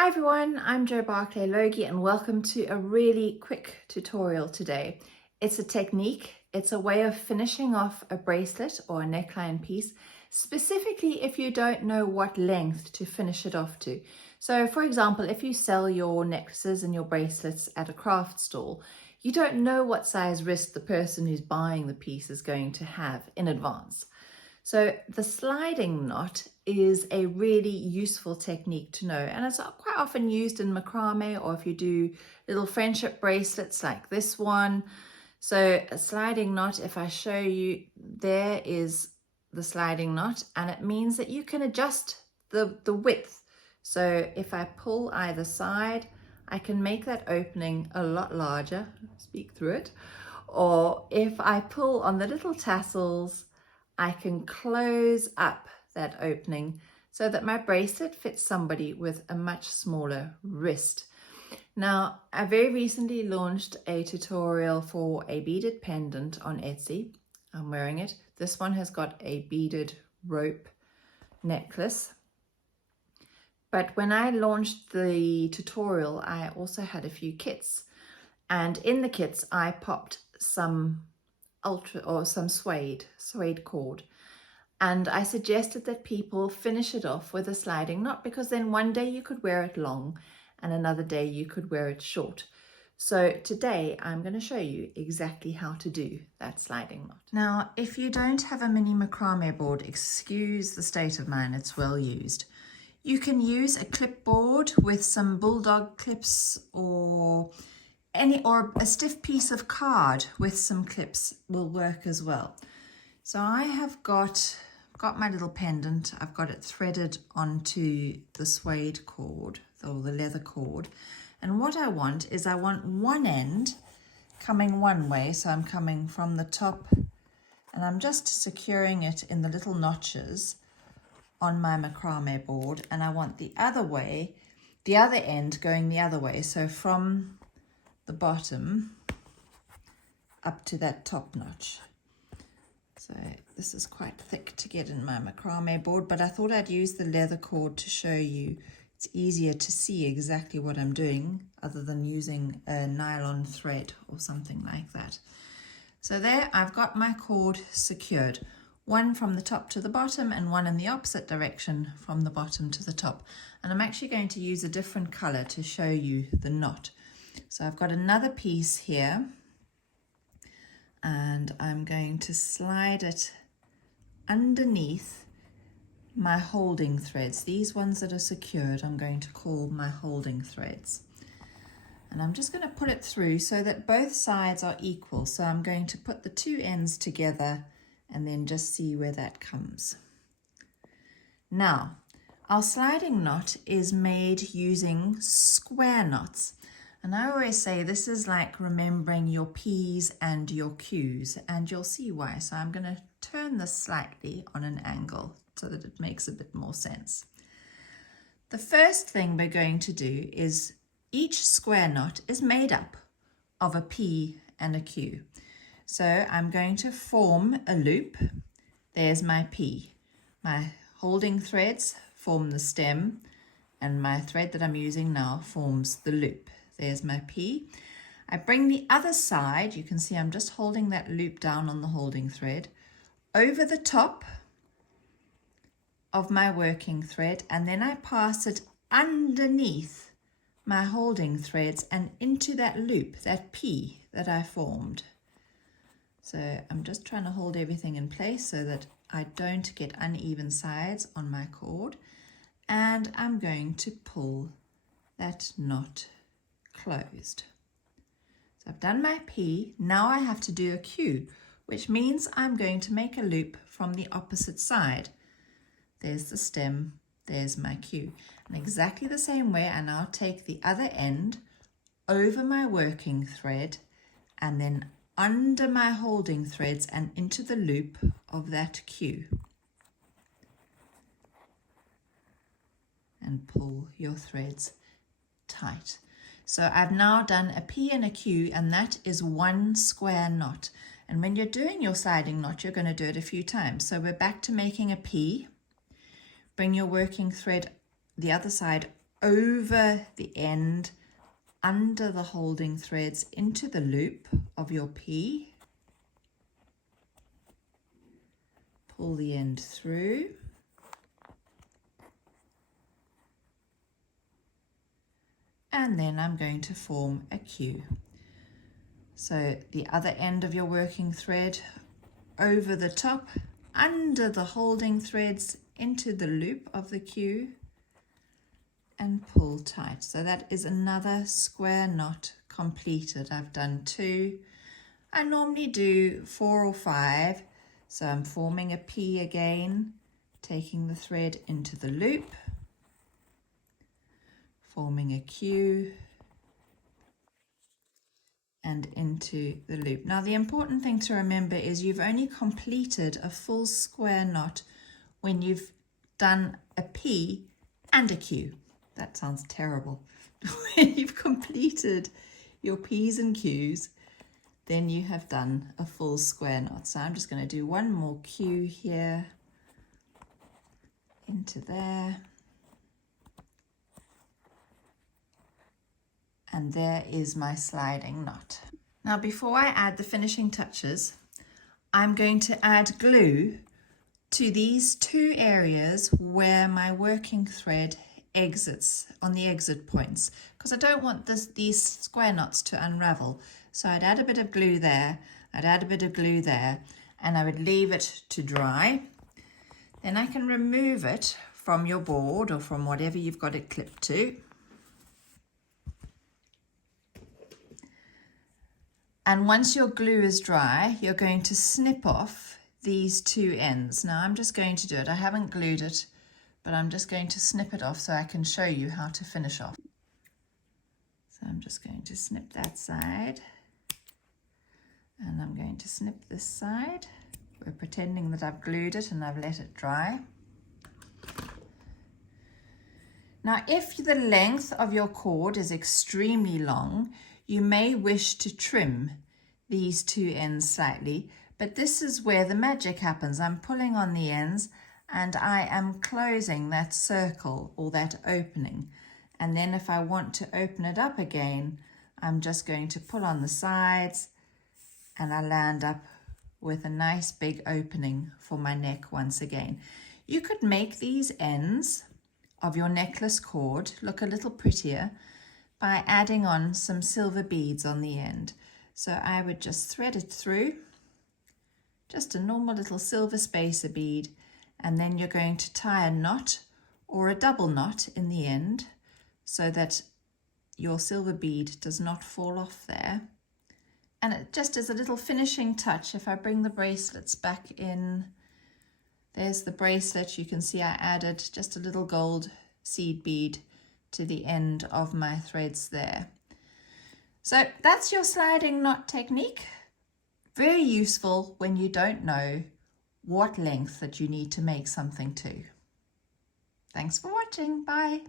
Hi everyone, I'm Barclay Loggie and welcome to a really quick tutorial today. It's a technique, it's a way of finishing off a bracelet or a neckline piece, specifically if you don't know what length to finish it off to. So for example, if you sell your necklaces and your bracelets at a craft stall, you don't know what size wrist the person who's buying the piece is going to have in advance. So the sliding knot is a really useful technique to know, and it's quite often used in macrame, or if you do little friendship bracelets like this one. So a sliding knot, if I show you, there is the sliding knot, and it means that you can adjust the width. So if I pull either side, I can make that opening a lot larger, speak through it, or if I pull on the little tassels, I can close up that opening so that my bracelet fits somebody with a much smaller wrist. Now, I very recently launched a tutorial for a beaded pendant on Etsy. I'm wearing it. This one has got a beaded rope necklace. But when I launched the tutorial, I also had a few kits. And in the kits, I popped some suede cord, and I suggested that people finish it off with a sliding knot, because then one day you could wear it long and another day you could wear it short. So today I'm going to show you exactly how to do that sliding knot. Now, if you don't have a mini macrame board, excuse the state of mine, it's well used. You can use a clipboard with some bulldog clips, or a stiff piece of card with some clips will work as well. So I have got my little pendant. I've got it threaded onto the suede cord, or the leather cord. And what I want is one end coming one way. So I'm coming from the top and I'm just securing it in the little notches on my macrame board. And I want the other end going the other way. So from the bottom up to that top notch. So this is quite thick to get in my macrame board, but I thought I'd use the leather cord to show you. It's easier to see exactly what I'm doing other than using a nylon thread or something like that. So there I've got my cord secured, one from the top to the bottom and one in the opposite direction from the bottom to the top. And I'm actually going to use a different color to show you the knot. So I've got another piece here and I'm going to slide it underneath my holding threads. These ones that are secured, I'm going to call my holding threads. And I'm just going to put it through so that both sides are equal. So I'm going to put the two ends together and then just see where that comes. Now, our sliding knot is made using square knots. And I always say this is like remembering your P's and your Q's, and you'll see why. So I'm going to turn this slightly on an angle so that it makes a bit more sense. The first thing we're going to do is each square knot is made up of a P and a Q. So I'm going to form a loop. There's my P. My holding threads form the stem, and my thread that I'm using now forms the loop. There's my P. I bring the other side, you can see I'm just holding that loop down on the holding thread, over the top of my working thread, and then I pass it underneath my holding threads and into that loop, that P that I formed. So I'm just trying to hold everything in place so that I don't get uneven sides on my cord, and I'm going to pull that knot closed. So I've done my P. Now I have to do a Q, which means I'm going to make a loop from the opposite side. There's the stem, there's my Q. And exactly the same way, I now take the other end over my working thread and then under my holding threads and into the loop of that Q. And pull your threads tight. So I've now done a P and a Q, and that is one square knot. And when you're doing your sliding knot, you're going to do it a few times. So we're back to making a P. Bring your working thread the other side over the end, under the holding threads, into the loop of your P. Pull the end through. And then I'm going to form a Q. So the other end of your working thread, over the top, under the holding threads, into the loop of the Q, and pull tight. So that is another square knot completed. I've done 2. I normally do 4 or 5. So I'm forming a P again, taking the thread into the loop, forming a Q, and into the loop. Now the important thing to remember is you've only completed a full square knot when you've done a P and a Q. That sounds terrible. When you've completed your P's and Q's, then you have done a full square knot. So I'm just going to do one more Q here, into there, and there is my sliding knot. Now before I add the finishing touches, I'm going to add glue to these 2 areas where my working thread exits, on the exit points, because I don't want these square knots to unravel. So I'd add a bit of glue there, I'd add a bit of glue there, and I would leave it to dry. Then I can remove it from your board or from whatever you've got it clipped to. And once your glue is dry, you're going to snip off these 2 ends. Now I'm just going to do it. I haven't glued it, but I'm just going to snip it off so I can show you how to finish off. So I'm just going to snip that side, and I'm going to snip this side. We're pretending that I've glued it and I've let it dry. Now, if the length of your cord is extremely long, you may wish to trim these 2 ends slightly, but this is where the magic happens. I'm pulling on the ends and I am closing that circle or that opening. And then if I want to open it up again, I'm just going to pull on the sides and I land up with a nice big opening for my neck once again. You could make these ends of your necklace cord look a little prettier by adding on some silver beads on the end. So I would just thread it through, just a normal little silver spacer bead, and then you're going to tie a knot or a double knot in the end so that your silver bead does not fall off there. And it just as a little finishing touch, if I bring the bracelets back in, there's the bracelet. You can see I added just a little gold seed bead to the end of my threads there. So that's your sliding knot technique. Very useful when you don't know what length that you need to make something to. Thanks for watching. Bye.